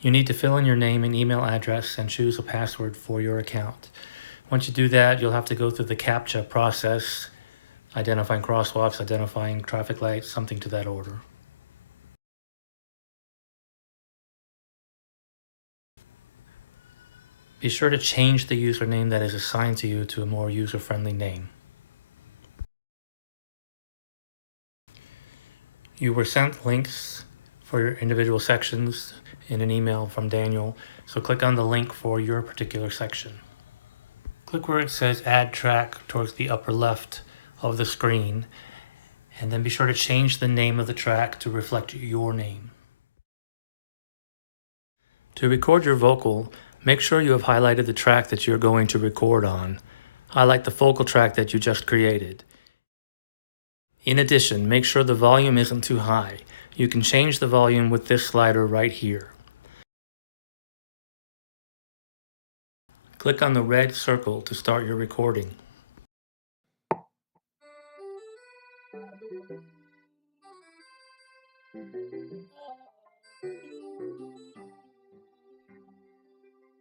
You need to fill in your name and email address and choose a password for your account. Once you do that, you'll have to go through the CAPTCHA process, identifying crosswalks, identifying traffic lights, something to that order. Be sure to change the username that is assigned to you to a more user-friendly name. You were sent links for your individual sections in an email from Daniel, so click on the link for your particular section. Click where it says Add Track towards the upper left of the screen, and then be sure to change the name of the track to reflect your name. To record your vocal, make sure you have highlighted the track that you're going to record on. Highlight the focal track that you just created. In addition, make sure the volume isn't too high. You can change the volume with this slider right here. Click on the red circle to start your recording.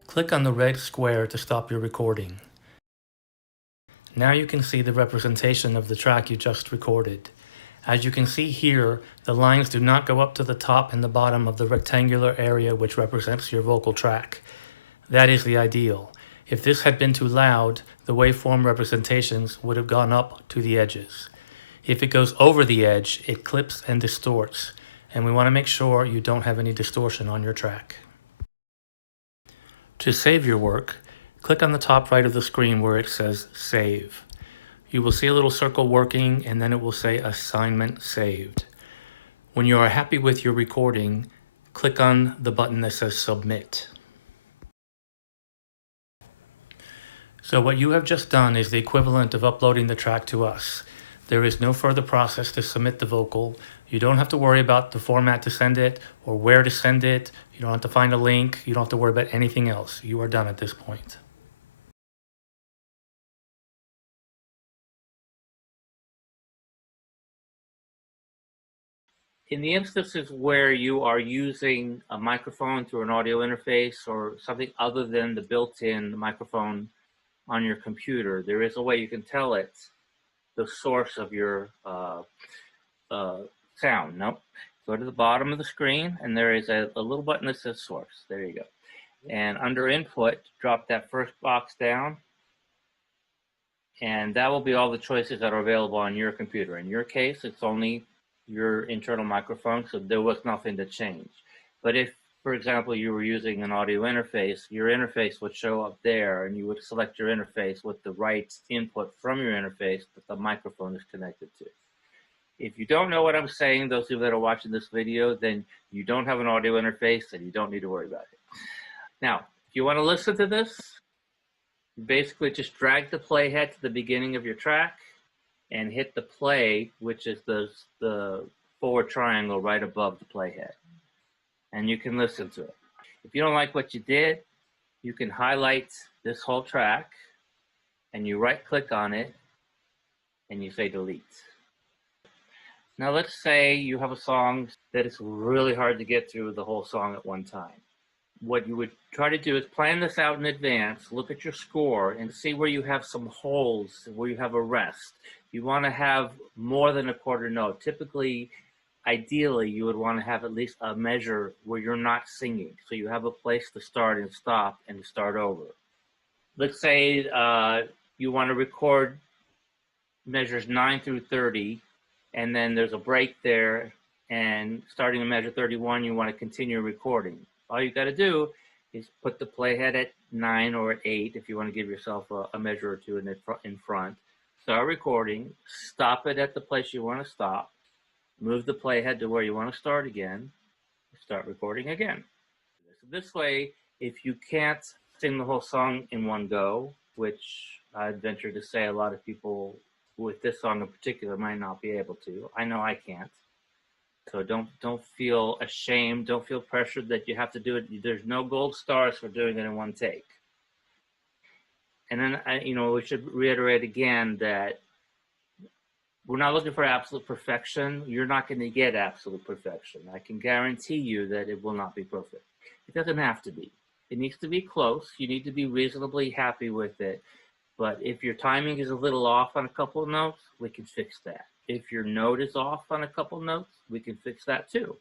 Click on the red square to stop your recording. Now you can see the representation of the track you just recorded. As you can see here, the lines do not go up to the top and the bottom of the rectangular area which represents your vocal track. That is the ideal. If this had been too loud, the waveform representations would have gone up to the edges. If it goes over the edge, it clips and distorts, and we want to make sure you don't have any distortion on your track. To save your work, click on the top right of the screen where it says Save. You will see a little circle working, and then it will say Assignment Saved. When you are happy with your recording, click on the button that says Submit. So what you have just done is the equivalent of uploading the track to us. There is no further process to submit the vocal. You don't have to worry about the format to send it or where to send it. You don't have to find a link. You don't have to worry about anything else. You are done at this point. In the instances where you are using a microphone through an audio interface or something other than the built-in microphone on your computer, there is a way you can tell it the source of your sound. Nope. Go to the bottom of the screen, and there is a little button that says source. There you go. And under input, drop that first box down, and that will be all the choices that are available on your computer. In your case, it's only your internal microphone, so there was nothing to change. But if, for example, you were using an audio interface, your interface would show up there, and you would select your interface with the right input from your interface that the microphone is connected to. If you don't know what I'm saying, those of you that are watching this video, then you don't have an audio interface and you don't need to worry about it. Now, if you want to listen to this, basically just drag the playhead to the beginning of your track and hit the play, which is the forward triangle right above the playhead. And you can listen to it. If you don't like what you did, you can highlight this whole track and you right click on it and you say delete. Now let's say you have a song that is really hard to get through the whole song at one time. What you would try to do is plan this out in advance, look at your score, and see where you have some holes, where you have a rest. You want to have more than a quarter note. Typically, ideally, you would want to have at least a measure where you're not singing, so you have a place to start and stop and start over. Let's say you want to record measures 9 through 30, and then there's a break there, and starting at measure 31, you want to continue recording. All you got to do is put the playhead at 9 or at 8 if you want to give yourself a measure or two in front. Start recording, stop it at the place you want to stop, move the playhead to where you want to start again, start recording again. So this way, if you can't sing the whole song in one go, which I'd venture to say a lot of people with this song in particular might not be able to. I know I can't. So don't feel ashamed. Don't feel pressured that you have to do it. There's no gold stars for doing it in one take. And then we should reiterate again that we're not looking for absolute perfection. You're not going to get absolute perfection. I can guarantee you that it will not be perfect. It doesn't have to be. It needs to be close. You need to be reasonably happy with it. But if your timing is a little off on a couple of notes, we can fix that. If your note is off on a couple of notes, we can fix that too.